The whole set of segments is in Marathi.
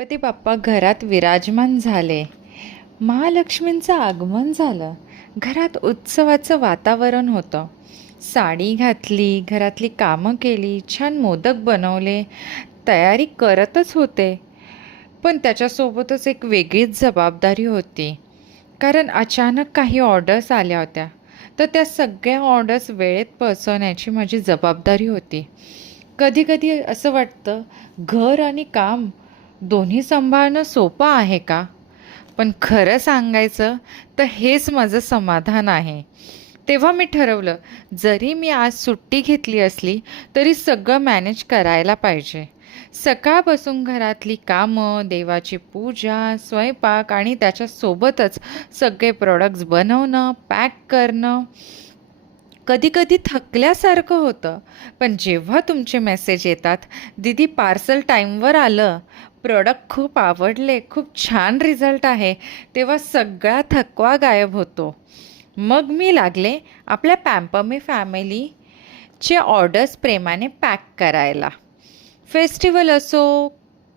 गणपती बाप्पा घरात विराजमान झाले. महालक्ष्मींचं आगमन झालं. घरात उत्सवाचं वातावरण होतं. साडी घातली घरातली कामं केली छान मोदक बनवले तयारी करतच होते. पण त्याच्यासोबतच एक वेगळीच जबाबदारी होती. कारण अचानक काही ऑर्डर्स आल्या होत्या. तर त्या सगळ्या ऑर्डर्स वेळेत पोचवण्याची माझी जबाबदारी होती. कधीकधी असं वाटतं घर आणि काम दोन्ही सांभाळणं सोपं आहे का? पण खरं सांगायचं तर हेच माझं समाधान आहे. तेव्हा मी ठरवलं जरी मी आज सुट्टी घेतली असली तरी सगळं मॅनेज करायला पाहिजे. सकाळपासून घरातली कामं देवाची पूजा स्वयंपाक आणि त्याच्यासोबतच सगळे प्रोडक्ट्स बनवणं पॅक करणं कधी कधी थकल्यासारखं होतं. पण जेव्हा तुमचे मेसेज येतात दीदी पार्सल टाईमवर आलं. प्रॉडक्ट खूप आवडले खूप छान रिझल्ट आहे. तेव्हा सगळा थकवा गायब होतो. मग मी लागले आपल्या पॅम्पमी फॅमिलीचे ऑर्डर्स प्रेमाने पॅक करायला. फेस्टिवल असो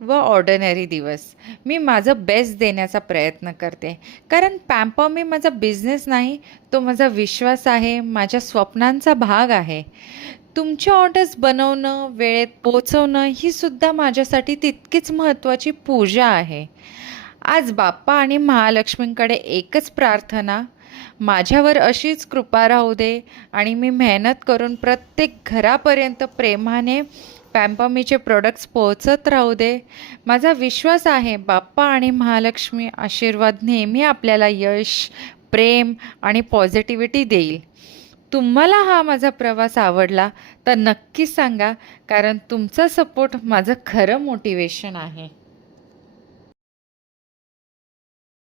व ऑर्डनरी दिवस. मी माझं बेस्ट देण्याचा प्रयत्न करते. कारण पॅम्पमी माझा बिझनेस नाही तो माझा विश्वास आहे माझ्या स्वप्नांचा भाग आहे. तुमच्या ऑर्डर्स बनवणं वेळेत पोचवणं ही सुद्धा माझ्यासाठी तितकीच महत्त्वाची पूजा आहे. आज बाप्पा आणि महालक्ष्मींकडे एकच प्रार्थना माझ्यावर अशीच कृपा राहू दे आणि मी मेहनत करून प्रत्येक घरापर्यंत प्रेमाने पॅम्पमीचे प्रोडक्ट्स पोहोचत राहू दे. माझा विश्वास आहे बाप्पा आणि महालक्ष्मी आशीर्वाद नेहमी आपल्याला यश प्रेम आणि पॉझिटिव्हिटी देईल. तुम्हाला हा माझा प्रवास आवडला तर नक्कीच सांगा कारण तुमचा सपोर्ट माझं खरं मोटिवेशन आहे.